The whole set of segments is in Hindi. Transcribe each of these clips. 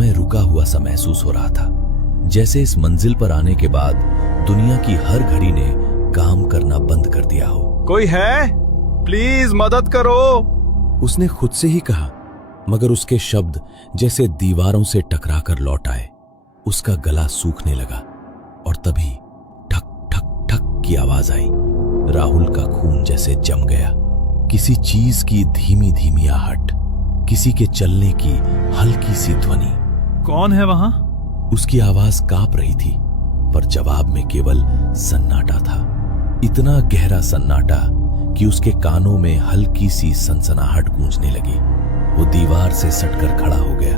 समय रुका हुआ सा महसूस हो रहा था, जैसे इस मंजिल पर आने के बाद दुनिया की हर घड़ी ने काम करना बंद कर दिया हो। कोई है? प्लीज मदद करो। उसने खुद से ही कहा, मगर उसके शब्द जैसे दीवारों से टकराकर लौट आए। उसका गला सूखने लगा और तभी ठक ठक ठक की आवाज आई। राहुल का खून जैसे जम गया। किसी चीज की धीमी धीमी आहट, किसी के चलने की हल्की सी ध्वनि। कौन है वहां? उसकी आवाज कांप रही थी, पर जवाब में केवल सन्नाटा था। इतना गहरा सन्नाटा कि उसके कानों में हल्की सी सनसनाहट गूंजने लगी। वो दीवार से सटकर खड़ा हो गया।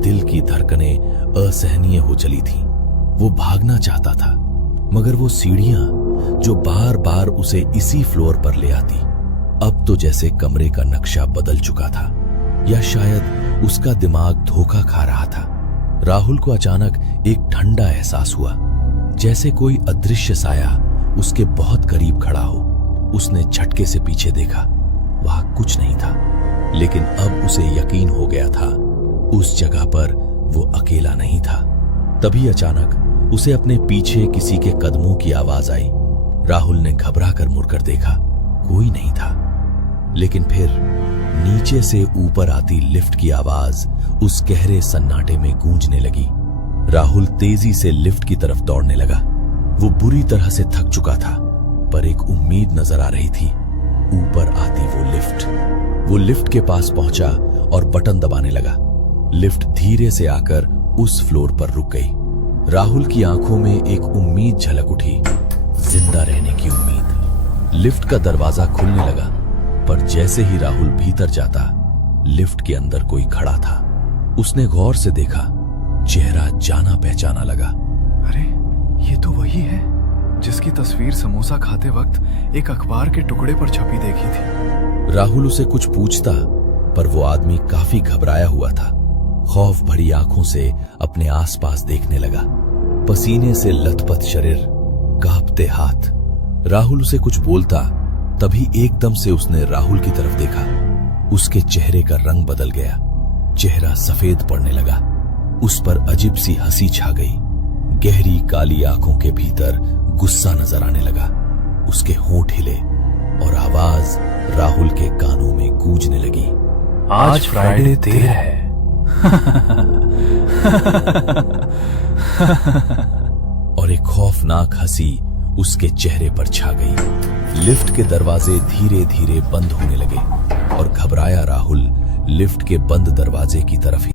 दिल की धड़कनें असहनीय हो चली थीं। वो भागना चाहता था, मगर वो सीढ़ियां जो बार बार उसे इसी फ्लोर पर ले आती, अब तो जैसे कमरे का नक्शा बदल चुका था, या शायद उसका दिमाग धोखा खा रहा था। राहुल को अचानक एक ठंडा एहसास हुआ, जैसे कोई अदृश्य साया उसके बहुत करीब खड़ा हो। उसने झटके से पीछे देखा, वहां कुछ नहीं था, लेकिन अब उसे यकीन हो गया था उस जगह पर वो अकेला नहीं था। तभी अचानक उसे अपने पीछे किसी के कदमों की आवाज आई। राहुल ने घबरा कर मुड़कर देखा, कोई नहीं था। लेकिन फिर नीचे से ऊपर आती लिफ्ट की आवाज उस गहरे सन्नाटे में गूंजने लगी। राहुल तेजी से लिफ्ट की तरफ दौड़ने लगा। वो बुरी तरह से थक चुका था, पर एक उम्मीद नजर आ रही थी। ऊपर आती वो लिफ्ट के पास पहुंचा और बटन दबाने लगा। लिफ्ट धीरे से आकर उस फ्लोर पर रुक गई। राहुल की आंखों में एक उम्मीद झलक उठी, जिंदा रहने की उम्मीद। लिफ्ट का दरवाजा खुलने लगा, पर जैसे ही राहुल भीतर जाता, लिफ्ट के अंदर कोई खड़ा था। उसने गौर से देखा, चेहरा जाना पहचाना लगा। अरे, ये तो वही है जिसकी तस्वीर समोसा खाते वक्त एक अखबार के टुकड़े पर छपी देखी थी। राहुल उसे कुछ पूछता, पर वो आदमी काफी घबराया हुआ था। खौफ भरी आंखों से अपने आसपास देखने लगा। पसीने से लथपथ शरीर, कांपते हाथ। राहुल उसे कुछ बोलता, तभी एकदम से उसने राहुल की तरफ देखा। उसके चेहरे का रंग बदल गया, चेहरा सफेद पड़ने लगा। उस पर अजीब सी हंसी छा गई। गहरी काली आंखों के भीतर गुस्सा नजर आने लगा। उसके होंठ हिले और आवाज राहुल के कानों में गूंजने लगी, आज फ्राइडे 13 है। और एक खौफनाक हंसी उसके चेहरे पर छा गई। लिफ्ट के दरवाजे धीरे धीरे बंद होने लगे और घबराया राहुल लिफ्ट के बंद दरवाजे की तरफ